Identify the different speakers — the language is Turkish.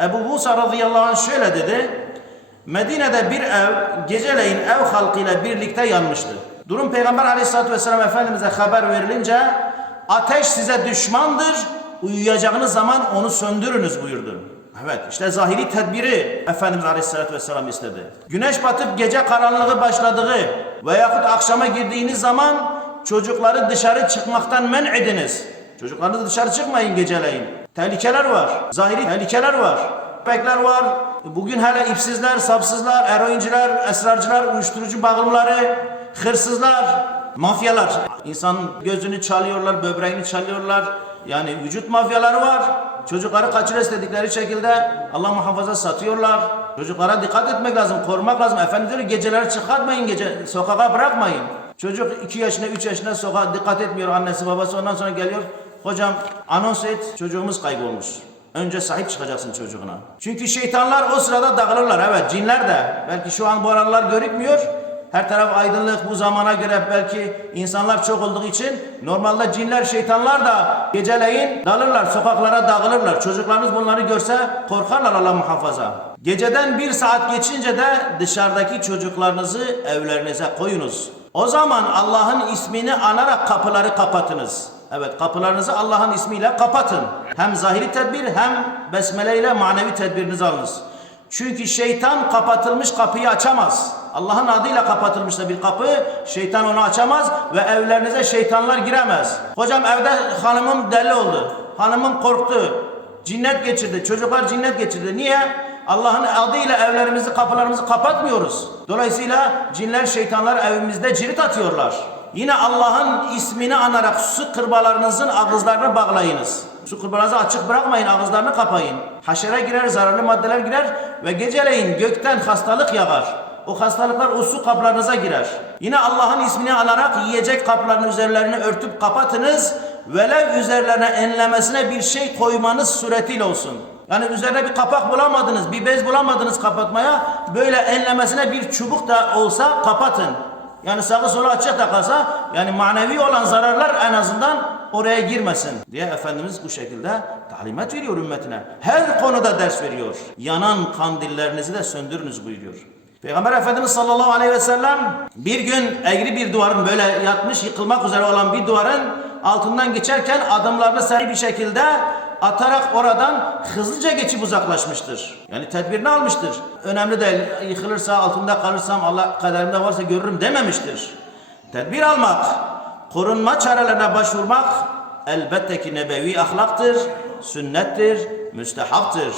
Speaker 1: Ebu Musa radıyallahu anh şöyle dedi. Medine'de bir ev geceleyin ev halkıyla birlikte yanmıştı. Durum Peygamber aleyhissalatü vesselam Efendimiz'e haber verilince ateş size düşmandır, uyuyacağınız zaman onu söndürünüz buyurdu. Evet işte zahiri tedbiri Efendimiz Aleyhisselatü Vesselam istedi. Güneş batıp gece karanlığı başladığı veyahut akşama girdiğiniz zaman çocukları dışarı çıkmaktan men ediniz. Çocuklarınız dışarı çıkmayın geceleyin. Tehlikeler var. Zahiri tehlikeler var. Köpekler var. Bugün hele ipsizler, sapsızlar, eroinciler, esrarcılar, uyuşturucu bağımlıları, hırsızlar, mafyalar. İnsan gözünü çalıyorlar, böbreğini çalıyorlar. Yani vücut mafyaları var. Çocukları kaçır istedikleri şekilde Allah muhafaza satıyorlar. Çocuklara dikkat etmek lazım, korumak lazım. Efendim diyor geceleri çıkartmayın, gece sokağa bırakmayın. Çocuk 2 yaşında, 3 yaşında sokağa dikkat etmiyor annesi babası. Ondan sonra geliyor. Hocam anons et, çocuğumuz kaybolmuş. Önce sahip çıkacaksın çocuğuna. Çünkü şeytanlar o sırada dağılırlar. Evet cinler de. Belki şu an bu aralar görükmüyor. Her taraf aydınlık bu zamana göre belki insanlar çok olduğu için normalde cinler şeytanlar da geceleyin dalırlar sokaklara dağılırlar. Çocuklarınız bunları görse korkarlar Allah muhafaza. Geceden bir saat geçince de dışarıdaki çocuklarınızı evlerinize koyunuz. O zaman Allah'ın ismini anarak kapıları kapatınız. Evet kapılarınızı Allah'ın ismiyle kapatın. Hem zahiri tedbir hem besmele ile manevi tedbirinizi alınız. Çünkü şeytan kapatılmış kapıyı açamaz. Allah'ın adıyla kapatılmışsa bir kapı, şeytan onu açamaz ve evlerinize şeytanlar giremez. Hocam evde hanımım deli oldu. Hanımım korktu. Cinnet geçirdi. Çocuklar cinnet geçirdi. Niye? Allah'ın adıyla evlerimizi, kapılarımızı kapatmıyoruz. Dolayısıyla cinler, şeytanlar evimizde cirit atıyorlar. Yine Allah'ın ismini anarak su kırbalarınızın ağızlarını bağlayınız. Su kırbalarınızı açık bırakmayın, ağızlarını kapayın. Haşere girer, zararlı maddeler girer ve geceleyin gökten hastalık yağar. O hastalıklar o su kaplarınıza girer. Yine Allah'ın ismini alarak yiyecek kaplarının üzerlerini örtüp kapatınız. Velev üzerlerine enlemesine bir şey koymanız suretiyle olsun. Yani üzerine bir kapak bulamadınız, bir bez bulamadınız kapatmaya. Böyle enlemesine bir çubuk da olsa kapatın. Yani sağı solu açık da kalsa yani manevi olan zararlar en azından oraya girmesin diye Efendimiz bu şekilde talimat veriyor ümmetine. Her konuda ders veriyor. Yanan kandillerinizi de söndürünüz buyuruyor. Peygamber Efendimiz sallallahu aleyhi ve sellem bir gün eğri bir duvarın böyle yatmış yıkılmak üzere olan bir duvarın altından geçerken adımlarını seri bir şekilde atarak oradan hızlıca geçip uzaklaşmıştır. Yani tedbirini almıştır. Önemli değil yıkılırsa altında kalırsam Allah kaderimde varsa görürüm dememiştir. Tedbir almak, korunma çarelerine başvurmak elbette ki nebevi ahlaktır, sünnettir, müstehaptır.